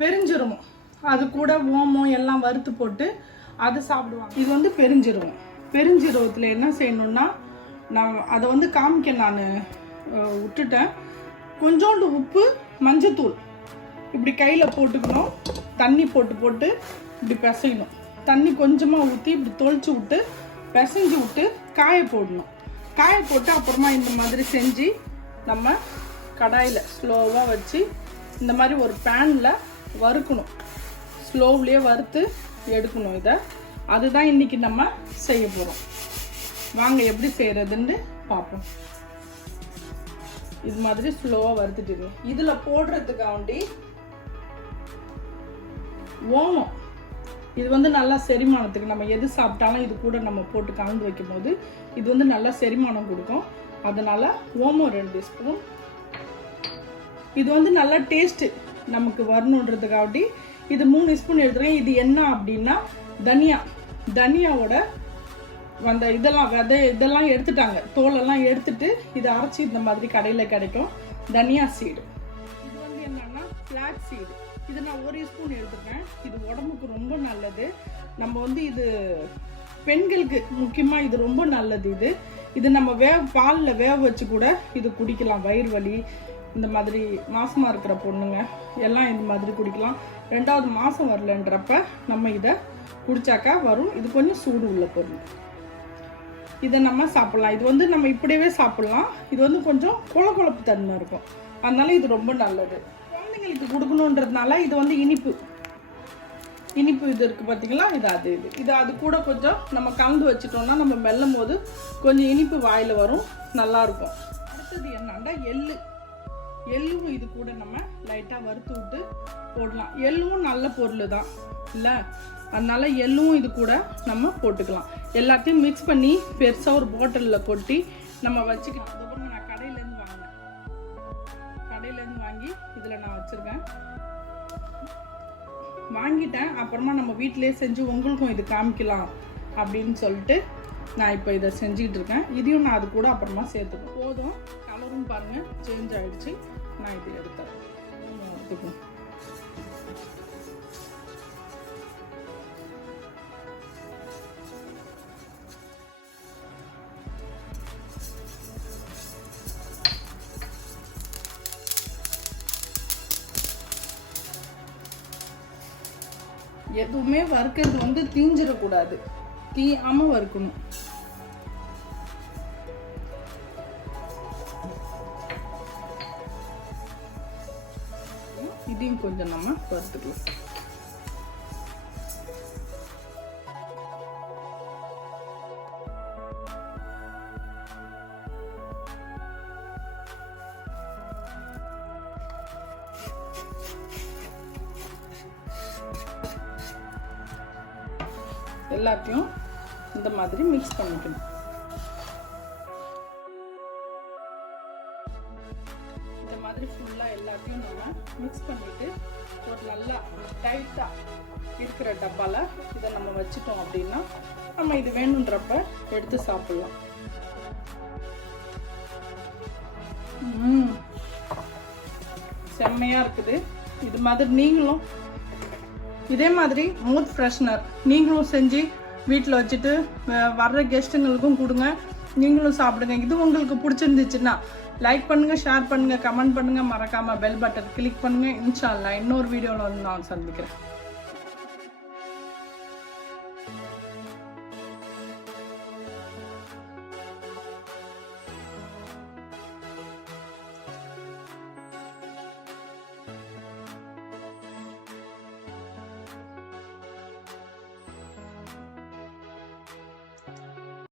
பெருஞ்சீரகம் அது கூட ஓமம் எல்லாம் வறுத்து போட்டு அதை சாப்பிடுவாங்க. இது வந்து பெருஞ்சீரகம். பெருஞ்சீரகத்தில் என்ன செய்யணும்னா, நான் அதை வந்து காமிக்க நான் விட்டுட்டேன். கொஞ்சோண்டு உப்பு, மஞ்சத்தூள் இப்படி கையில் போட்டுக்கணும். தண்ணி போட்டு இப்படி பிசையணும். தண்ணி கொஞ்சமாக ஊற்றி இப்படி தொளிச்சு விட்டு பிசைஞ்சு விட்டு காய போடணும். காய போட்டு அப்புறமா இந்த மாதிரி செஞ்சு நம்ம கடாயில் ஸ்லோவாக வச்சு இந்த மாதிரி ஒரு பேனில் வறுக்கணும். ஸ்லோவ்லேயே வறுத்து எடுக்கணும் இதை. அதுதான் இன்றைக்கி நம்ம செய்ய போகிறோம். வாங்க எப்படி செய்கிறதுன்னு பார்ப்போம். இது மாதிரி ஸ்லோவாக வறுத்துட்டுங்க. இதில் போடுறதுக்காண்டி ஓமம், இது வந்து நல்லா செரிமானத்துக்கு, நம்ம எது சாப்பிட்டாலும் இது கூட நம்ம போட்டு கலந்து வைக்கும் போது இது வந்து நல்லா செரிமானம் கொடுக்கும். அதனால் ஓமம் 2 ஸ்பூன். இது வந்து நல்லா டேஸ்ட்டு நமக்கு வரணுன்றதுக்காண்டி இது 3 ஸ்பூன் எடுத்துருக்கேன். இது என்ன அப்படின்னா தனியாவோட அந்த இதெல்லாம் இதெல்லாம் எடுத்துட்டாங்க, தோலெல்லாம் எடுத்துட்டு இதை அரைச்சி இந்த மாதிரி கடையில் கிடைக்கும். தனியா சீடு. இது வந்து என்னன்னா ஃப்ளாக் சீடு. இது நான் 1 ஸ்பூன் எடுத்துருக்கேன். இது உடம்புக்கு ரொம்ப நல்லது. நம்ம வந்து இது பெண்களுக்கு முக்கியமாக இது ரொம்ப நல்லது. இது நம்ம பாலில் வேக வச்சு கூட இது குடிக்கலாம். வயிறு வலி, இந்த மாதிரி மாசமாக இருக்கிற பொண்ணுங்க எல்லாம் இந்த மாதிரி குடிக்கலாம். 2வது மாதம் வரலன்றப்ப நம்ம இதை குடிச்சாக்கா வரும். இது கொஞ்சம் சூடு உள்ள பொருள். இதை நம்ம சாப்பிட்லாம். இது வந்து நம்ம இப்படியே சாப்பிட்லாம். இது வந்து கொஞ்சம் கொழப்பு தன்மை இருக்கும். அதனால இது ரொம்ப நல்லது. குழந்தைங்களுக்கு கொடுக்கணுன்றதுனால இது வந்து இனிப்பு இது இருக்குது பார்த்தீங்களா. இது அது கூட கொஞ்சம் நம்ம கலந்து வச்சுட்டோம்னா நம்ம மெல்லும் போது கொஞ்சம் இனிப்பு வாயில் வரும், நல்லாயிருக்கும். அடுத்தது என்னன்னா எள்ளும் இது கூட நம்ம லைட்டாக வறுத்து விட்டு போடலாம். எள்ளும் நல்ல பொருள் தான் இல்லை, அதனால எள்ளும் இது கூட நம்ம போட்டுக்கலாம். எல்லாத்தையும் மிக்ஸ் பண்ணி பெருசாக ஒரு பாட்டிலில் கொட்டி நம்ம வச்சுக்கலாம். அதுக்கப்புறம் நான் கடையிலேருந்து வாங்கி இதில் நான் வச்சுருக்கேன். வாங்கிட்டேன். அப்புறமா நம்ம வீட்டிலே செஞ்சு உங்களுக்கும் இது காமிக்கலாம் அப்படின்னு சொல்லிட்டு நான் இப்போ இதை செஞ்சுக்கிட்டு இருக்கேன். இதையும் நான் அது கூட அப்புறமா சேர்த்துப்பேன். போதும், கலரும் பாருங்கள் சேஞ்ச் ஆகிடுச்சு. நான் இது எடுத்துக்கிறேன். எதுவுமே வறுக்கிறது வந்து தீஞ்சிடக்கூடாது, தீயாம வறுக்கணும். இதையும் கொஞ்சம் நம்ம வறுத்துக்கலாம். எல்லாத்தையும் இந்த மாதிரி மிக்ஸ் பண்ணிக்கணும். இந்த மாதிரி ஃபுல்லாக எல்லாத்தையும் நம்ம மிக்ஸ் பண்ணிட்டு ஒரு நல்லா டைட்டாக இருக்கிற டப்பாவில் இதை நம்ம வச்சுட்டோம் அப்படின்னா நம்ம இது வேணுன்றப்ப எடுத்து சாப்பிடலாம். செம்மையாக இருக்குது. இது மாதிரி நீங்களும் இதே மாதிரி மவுத் ஃப்ரெஷ்னர் நீங்களும் செஞ்சு வீட்டில் வச்சுட்டு வர்ற கெஸ்ட்டுங்களுக்கும் கொடுங்க, நீங்களும் சாப்பிடுங்க. இது உங்களுக்கு பிடிச்சிருந்துச்சுன்னா லைக் பண்ணுங்கள், ஷேர் பண்ணுங்கள், கமெண்ட் பண்ணுங்கள், மறக்காமல் பெல் பட்டன் கிளிக் பண்ணுங்கள். இன்ஷா அல்லாஹ் இன்னொரு வீடியோவில் வந்து நான் சந்திக்கிறேன்.